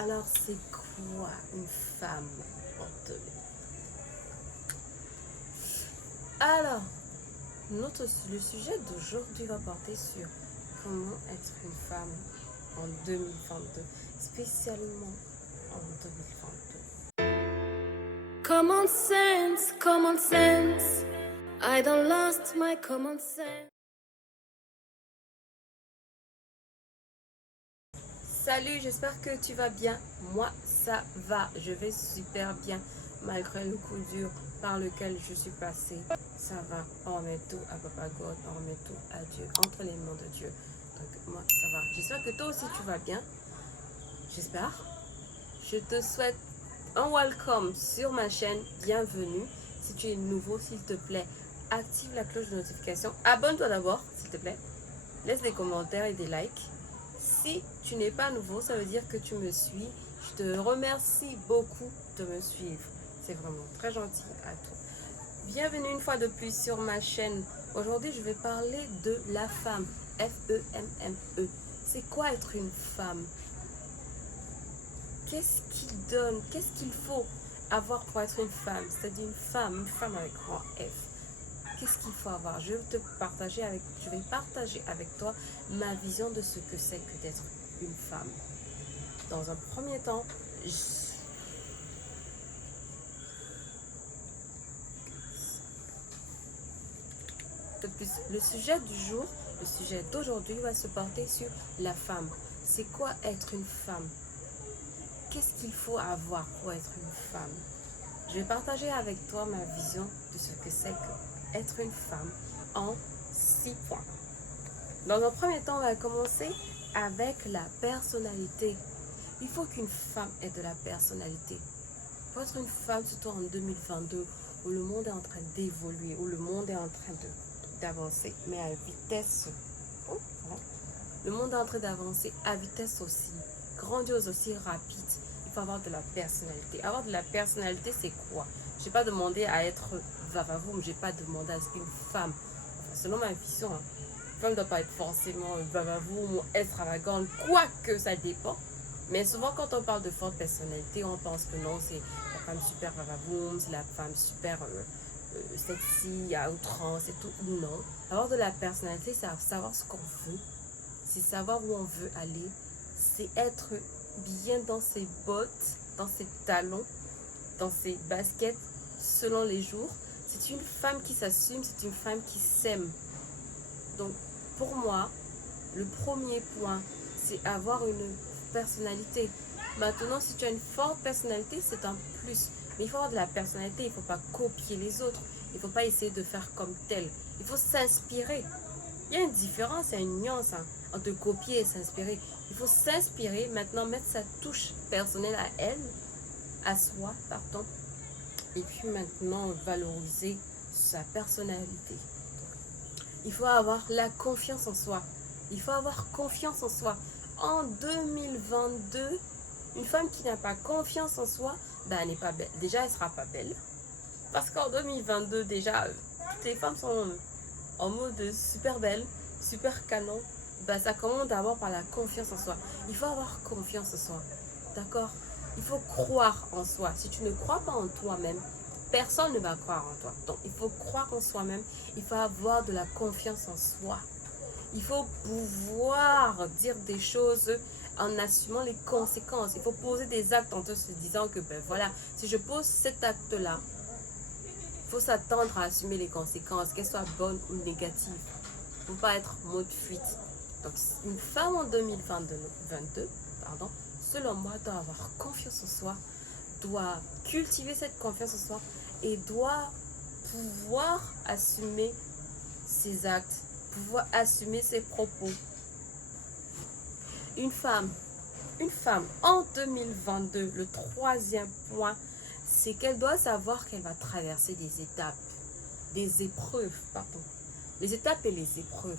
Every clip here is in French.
Alors, c'est quoi une femme en 2000? Alors, le sujet d'aujourd'hui va porter sur comment être une femme en 2022, spécialement en 2022. Common sense, common sense. I don't lost my common sense. Salut, j'espère que tu vas bien. Moi, ça va. Je vais super bien malgré le coup dur par lequel je suis passée. Ça va. On remet tout à Papa God. On remet tout à Dieu, entre les mains de Dieu. Donc, moi, ça va. J'espère que toi aussi, tu vas bien. J'espère. Je te souhaite un welcome sur ma chaîne. Bienvenue. Si tu es nouveau, s'il te plaît, active la cloche de notification. Abonne-toi d'abord, s'il te plaît. Laisse des commentaires et des likes. Si tu n'es pas nouveau, ça veut dire que tu me suis. Je te remercie beaucoup de me suivre. C'est vraiment très gentil à toi. Bienvenue une fois de plus sur ma chaîne. Aujourd'hui, je vais parler de la femme. F-E-M-M-E. C'est quoi être une femme? Qu'est-ce qu'il donne? Qu'est-ce qu'il faut avoir pour être une femme? C'est-à-dire une femme avec grand F. Qu'est-ce qu'il faut avoir? Je vais partager avec toi ma vision de ce que c'est que d'être une femme. Dans un premier temps, le sujet du jour, le sujet d'aujourd'hui va se porter sur la femme. C'est quoi être une femme? Qu'est-ce qu'il faut avoir pour être une femme? Je vais partager avec toi ma vision de ce que c'est que être une femme en 6 points. Dans un premier temps, on va commencer avec la personnalité. Il faut qu'une femme ait de la personnalité. Pour être une femme, surtout en 2022, où le monde est en train d'évoluer, où le monde est en train d'avancer, mais à vitesse. Le monde est en train d'avancer à vitesse aussi grandiose, aussi rapide. Il faut avoir de la personnalité. Avoir de la personnalité, c'est quoi? Je n'ai pas demandé à être vavavoum, je n'ai pas demandé à ce qu'une femme, selon ma vision, une femme ne doit pas être forcément vavavoum ou extravagante, quoique ça dépend. Mais souvent, quand on parle de forte personnalité, on pense que non, c'est la femme super vavavoum, c'est la femme super sexy, à outrance et tout. Non. Avoir de la personnalité, c'est savoir ce qu'on veut, c'est savoir où on veut aller, c'est être bien dans ses bottes, dans ses talons, dans ses baskets, selon les jours. C'est une femme qui s'assume, c'est une femme qui s'aime. Donc, pour moi, le premier point, c'est avoir une personnalité. Maintenant, si tu as une forte personnalité, c'est un plus. Mais il faut avoir de la personnalité, il ne faut pas copier les autres. Il ne faut pas essayer de faire comme tel. Il faut s'inspirer. Il y a une différence, il y a une nuance entre copier et s'inspirer. Il faut s'inspirer, maintenant mettre sa touche personnelle à elle, à soi, pardon. Et puis maintenant valoriser sa personnalité. Il faut avoir la confiance en soi. Il faut avoir confiance en soi. En 2022, une femme qui n'a pas confiance en soi, ben, elle n'est pas belle. Déjà, elle ne sera pas belle. Parce qu'en 2022, déjà, toutes les femmes sont en mode super belle, super canon. Ben, ça commence d'abord par la confiance en soi. Il faut avoir confiance en soi. D'accord? Il faut croire en soi. Si tu ne crois pas en toi-même, personne ne va croire en toi. Donc, il faut croire en soi-même. Il faut avoir de la confiance en soi. Il faut pouvoir dire des choses en assumant les conséquences. Il faut poser des actes en se disant que, ben voilà, si je pose cet acte-là, il faut s'attendre à assumer les conséquences, qu'elles soient bonnes ou négatives. Il ne faut pas être en mode fuite. Donc, une femme en 2022, selon moi, doit avoir confiance en soi, doit cultiver cette confiance en soi et doit pouvoir assumer ses actes, pouvoir assumer ses propos. Une femme en 2022, le troisième point, c'est qu'elle doit savoir qu'elle va traverser des étapes, des épreuves, pardon. Les étapes et les épreuves.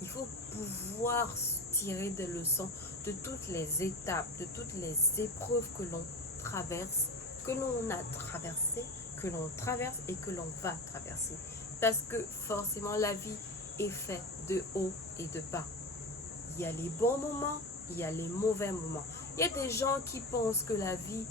Il faut pouvoir tirer des leçons de toutes les étapes, de toutes les épreuves que l'on traverse, que l'on a traversées, que l'on traverse et que l'on va traverser. Parce que forcément, la vie est faite de haut et de bas. Il y a les bons moments, il y a les mauvais moments. Il y a des gens qui pensent que la vie,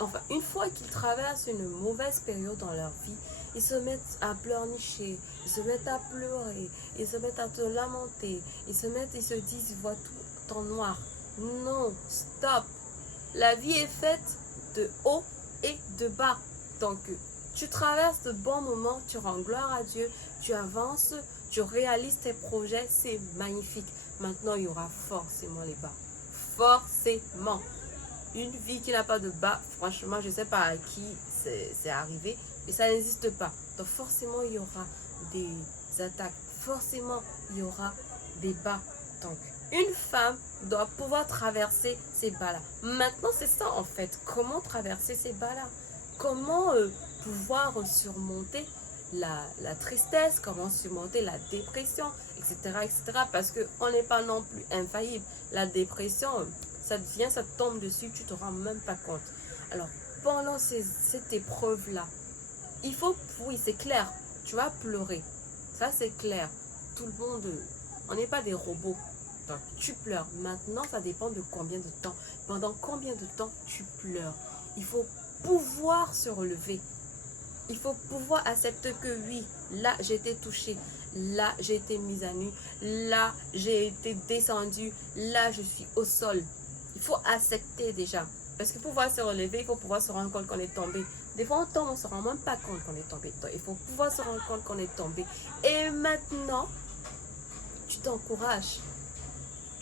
enfin, une fois qu'ils traversent une mauvaise période dans leur vie, ils se mettent à pleurnicher, ils se mettent à pleurer, ils se mettent à te lamenter, ils se disent, ils voient tout en noir. Non, stop. La vie est faite de haut et de bas. Donc, tu traverses de bons moments, tu rends gloire à Dieu, tu avances, tu réalises tes projets, c'est magnifique. Maintenant, il y aura forcément les bas. Forcément. Une vie qui n'a pas de bas, franchement, je ne sais pas à qui c'est arrivé, mais ça n'existe pas. Donc forcément, il y aura des attaques. Forcément, il y aura des bas. Donc, une femme doit pouvoir traverser ces bas-là. Maintenant, c'est ça en fait. Comment traverser ces bas-là? Comment pouvoir surmonter la tristesse, comment surmonter la dépression, etc. etc. Parce qu'on n'est pas non plus infaillible. La dépression, ça vient, ça tombe dessus, tu ne te rends même pas compte. Alors, pendant cette épreuve-là, il faut, oui, c'est clair, tu vas pleurer. Ça, c'est clair. Tout le monde, on n'est pas des robots. Donc, tu pleures. Maintenant, ça dépend de combien de temps. Pendant combien de temps tu pleures. Il faut pouvoir se relever. Il faut pouvoir accepter que oui, là, j'ai été touchée. Là, j'ai été mise à nu. Là, j'ai été descendue. Là, je suis au sol. Il faut accepter déjà. Parce que pour pouvoir se relever, il faut pouvoir se rendre compte qu'on est tombé. Des fois, on tombe, on ne se rend même pas compte qu'on est tombé. Donc, il faut pouvoir se rendre compte qu'on est tombé. Et maintenant, tu t'encourages.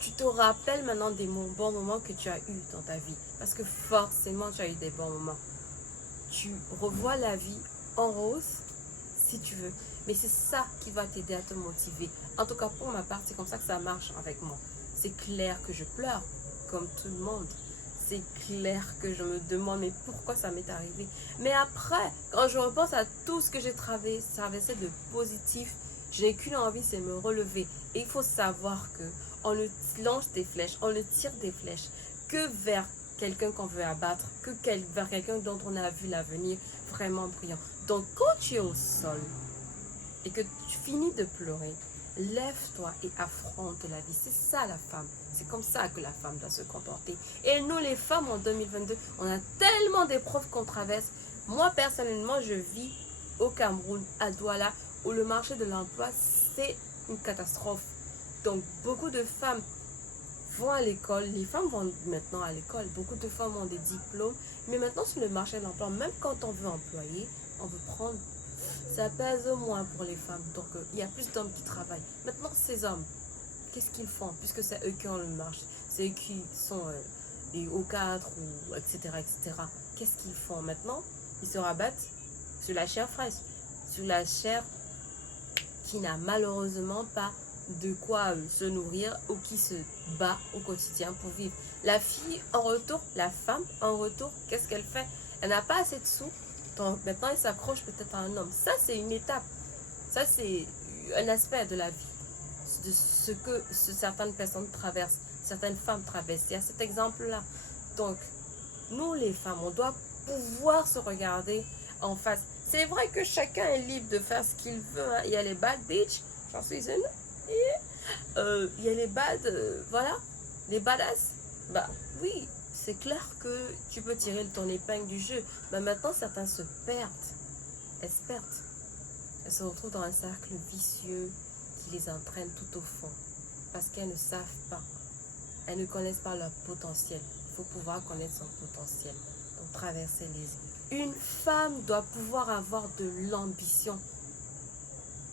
Tu te rappelles maintenant des bons moments que tu as eus dans ta vie. Parce que forcément, tu as eu des bons moments. Tu revois la vie en rose, si tu veux. Mais c'est ça qui va t'aider à te motiver. En tout cas, pour ma part, c'est comme ça que ça marche avec moi. C'est clair que je pleure, comme tout le monde. C'est clair que je me demande, mais pourquoi ça m'est arrivé? Mais après, quand je repense à tout ce que j'ai traversé de positif, je n'ai qu'une envie, c'est me relever. Et il faut savoir que on ne lance des flèches, on ne tire des flèches que vers quelqu'un qu'on veut abattre, que vers quelqu'un dont on a vu l'avenir vraiment brillant. Donc, quand tu es au sol et que tu finis de pleurer, lève-toi et affronte la vie. C'est ça la femme. C'est comme ça que la femme doit se comporter. Et nous, les femmes, en 2022, on a tellement d'épreuves qu'on traverse. Moi, personnellement, je vis au Cameroun, à Douala, où le marché de l'emploi, c'est une catastrophe. Donc, beaucoup de femmes vont à l'école. Les femmes vont maintenant à l'école. Beaucoup de femmes ont des diplômes. Mais maintenant, sur le marché de l'emploi, même quand on veut employer, on veut prendre, ça pèse moins pour les femmes. Donc, il y a plus d'hommes qui travaillent. Maintenant, ces hommes, qu'est-ce qu'ils font? Puisque c'est eux qui ont le marché. C'est eux qui sont les hauts cadres, ou etc. etc. Qu'est-ce qu'ils font maintenant? Ils se rabattent sur la chair fraîche. Sur la chair qui n'a malheureusement pas de quoi se nourrir ou qui se bat au quotidien pour vivre. La fille en retour, la femme en retour, qu'est-ce qu'elle fait? Elle n'a pas assez de sous, donc maintenant elle s'accroche peut-être à un homme. Ça, c'est une étape. Ça, c'est un aspect de la vie, de ce que certaines personnes traversent, certaines femmes traversent. Il y a cet exemple-là. Donc, nous les femmes, on doit pouvoir se regarder en face. C'est vrai que chacun est libre de faire ce qu'il veut. Hein. Il y a les bad bitch, j'en suis une. Il y a les bad, voilà, les badass. Bah oui, c'est clair que tu peux tirer ton épingle du jeu. Mais maintenant, certains se perdent. Elles se perdent. Elles se retrouvent dans un cercle vicieux qui les entraîne tout au fond. Parce qu'elles ne savent pas. Elles ne connaissent pas leur potentiel. Il faut pouvoir connaître son potentiel. Donc, traverser les... Une femme doit pouvoir avoir de l'ambition.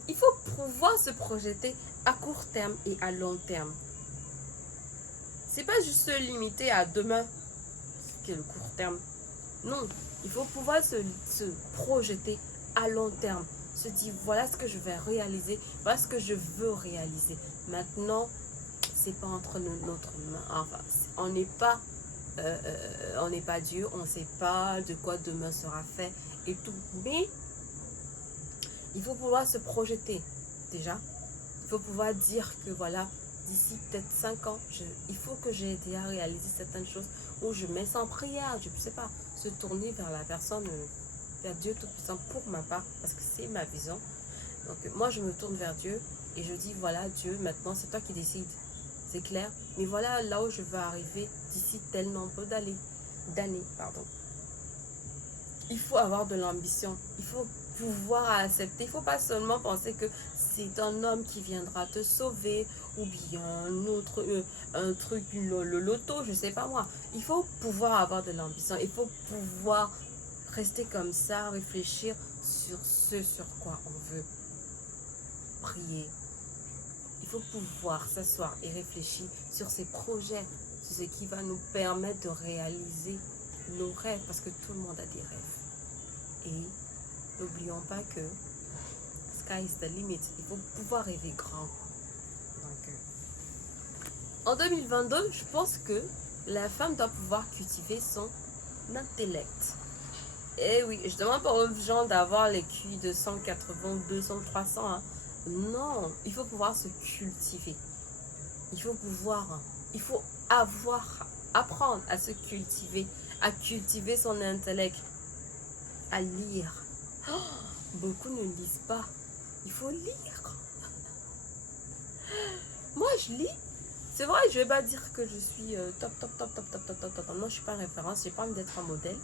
Il faut pouvoir se projeter à court terme et à long terme. C'est pas juste se limiter à demain, qui est le court terme. Non, il faut pouvoir se projeter à long terme. Se dire, voilà ce que je vais réaliser, voilà ce que je veux réaliser. Maintenant, c'est pas entre notre main. Enfin, on n'est pas Dieu, on ne sait pas de quoi demain sera fait et tout. Mais il faut pouvoir se projeter déjà. Il faut pouvoir dire que voilà, d'ici peut-être 5 ans, il faut que j'ai aidé à réaliser certaines choses où je mets ça en prière, je ne sais pas, se tourner vers la personne, vers Dieu Tout-Puissant pour ma part, parce que c'est ma vision. Donc moi, je me tourne vers Dieu et je dis, voilà, Dieu, maintenant, c'est toi qui décides. c'est clair. Mais voilà là où je veux arriver d'ici tel nombre d'années. Il faut avoir de l'ambition. Il faut pouvoir accepter. Il ne faut pas seulement penser que c'est un homme qui viendra te sauver ou bien un truc, le loto, je sais pas moi. Il faut pouvoir avoir de l'ambition. Il faut pouvoir rester comme ça, réfléchir sur ce sur quoi on veut prier. Il faut pouvoir s'asseoir et réfléchir sur ces projets, sur ce qui va nous permettre de réaliser nos rêves, parce que tout le monde a des rêves. Et n'oublions pas que sky is the limit. Il faut pouvoir rêver grand. Donc, en 2022, je pense que la femme doit pouvoir cultiver son intellect. Et oui, je demande pas aux gens d'avoir les QI de 180, 200, 300. Hein. Non, il faut pouvoir se cultiver. Il faut apprendre à se cultiver, à cultiver son intellect, à lire. Oh, beaucoup ne lisent pas. Il faut lire. Moi, je lis. C'est vrai, je vais pas dire que je suis top. Non, je suis pas référence, j'ai pas envie d'être un modèle.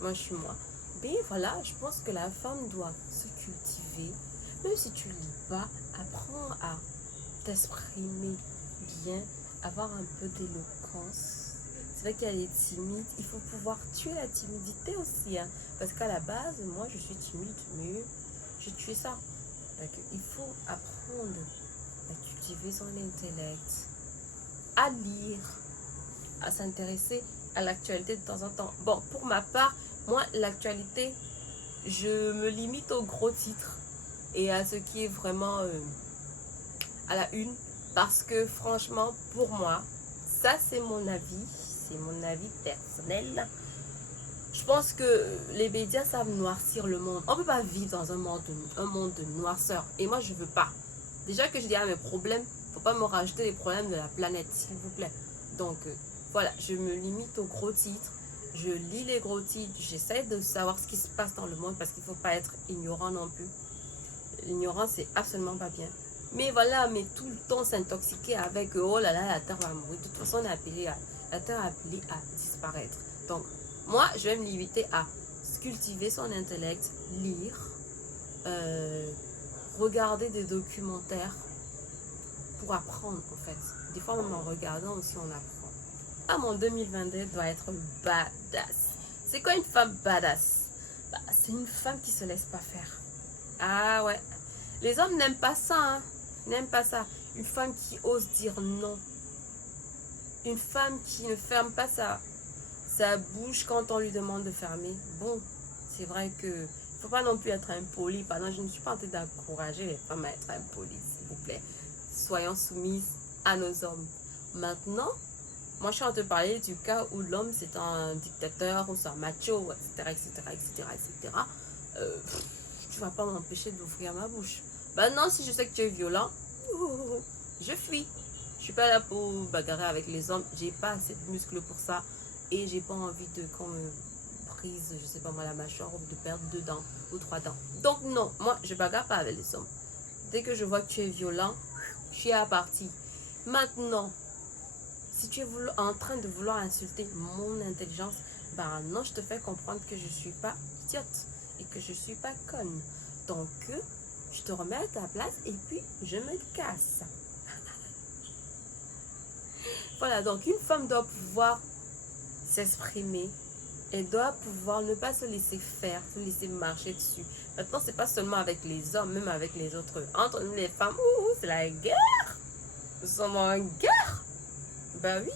Moi, je suis moi. Mais voilà, je pense que la femme doit se cultiver. Même si tu lis pas, apprends à t'exprimer bien, avoir un peu d'éloquence. C'est vrai qu'il y a les timides, il faut pouvoir tuer la timidité aussi. Hein. Parce qu'à la base, moi, je suis timide, mais j'ai tué ça. Donc, il faut apprendre à cultiver son intellect, à lire, à s'intéresser à l'actualité de temps en temps. Bon, pour ma part, moi, l'actualité, je me limite aux gros titres et à ce qui est vraiment à la une. Parce que franchement, pour moi, ça c'est mon avis personnel. Je pense que les médias savent noircir le monde. On ne peut pas vivre dans un monde de noirceur. Et moi, je ne veux pas. Déjà que je dis à mes problèmes, il ne faut pas me rajouter les problèmes de la planète, s'il vous plaît. Donc, voilà, je me limite aux gros titres. Je lis les gros titres. J'essaie de savoir ce qui se passe dans le monde parce qu'il ne faut pas être ignorant non plus. L'ignorance, c'est absolument pas bien. Mais voilà, mais tout le temps s'intoxiquer avec oh là là, la terre va mourir. De toute façon, la terre est appelée à disparaître. Donc, moi, je vais me limiter à cultiver son intellect, lire, regarder des documentaires pour apprendre en fait. Des fois, même en regardant aussi, on apprend. Ah, mon 2022 doit être badass. C'est quoi une femme badass? Bah, c'est une femme qui se laisse pas faire. Ah ouais. Les hommes n'aiment pas ça, hein. N'aiment pas ça. Une femme qui ose dire non. Une femme qui ne ferme pas sa bouche quand on lui demande de fermer. Bon, c'est vrai que il ne faut pas non plus être impoli. Pardon, je ne suis pas en train d'encourager les femmes à être impolies, s'il vous plaît. Soyons soumises à nos hommes. Maintenant, moi je suis en train de parler du cas où l'homme c'est un dictateur ou c'est un macho, etc. Tu vas pas m'empêcher d'ouvrir ma bouche. Maintenant, si je sais que tu es violent, je fuis. Je suis pas là pour bagarrer avec les hommes. J'ai pas assez de muscles pour ça. Et j'ai pas envie de qu'on me brise, je sais pas moi, la mâchoire ou de perdre 2 dents ou 3 dents. Donc non, moi, je bagarre pas avec les hommes. Dès que je vois que tu es violent, je suis à partie. Maintenant, si tu es en train de vouloir insulter mon intelligence, bah non, je te fais comprendre que je suis pas idiote et que je suis pas conne. Donc, je te remets à ta place et puis je me casse. Voilà, donc une femme doit pouvoir s'exprimer. Elle doit pouvoir ne pas se laisser faire, se laisser marcher dessus. Maintenant, c'est pas seulement avec les hommes, même avec les autres. Entre nous, les femmes, c'est la guerre. Nous sommes en guerre. Ben oui,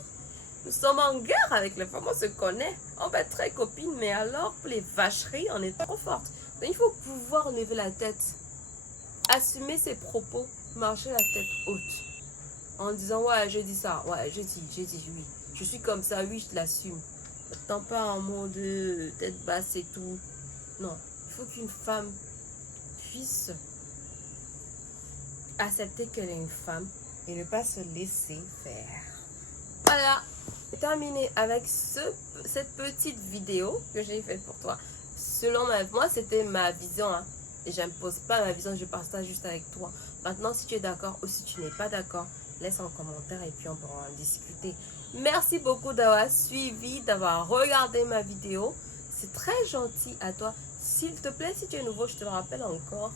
nous sommes en guerre avec les femmes. On se connaît. On va être très copines, mais alors, pour les vacheries, on est trop fortes. Donc, il faut pouvoir lever la tête, assumer ses propos, marcher la tête haute. En disant, ouais, je dis ça, ouais, je dis, oui. Je suis comme ça, oui, je l'assume. Tant pas en mode tête basse et tout. Non, il faut qu'une femme puisse accepter qu'elle est une femme et ne pas se laisser faire. Voilà, terminé avec cette petite vidéo que j'ai faite pour toi. Selon moi, c'était ma vision. Hein. Et j'impose pas ma vision, je partage juste avec toi. Maintenant, si tu es d'accord ou si tu n'es pas d'accord, laisse un commentaire et puis on pourra en discuter. Merci beaucoup d'avoir suivi, d'avoir regardé ma vidéo. C'est très gentil à toi. S'il te plaît, si tu es nouveau, je te le rappelle encore.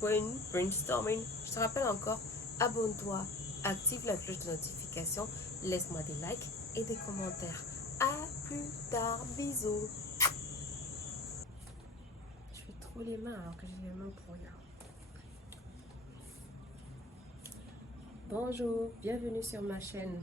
Brainstorming. Je te rappelle encore, abonne-toi, active la cloche de notification, laisse-moi des likes et des commentaires. À plus tard, bisous. Je fais trop les mains alors que j'ai les mains pour rien. Bonjour, bienvenue sur ma chaîne.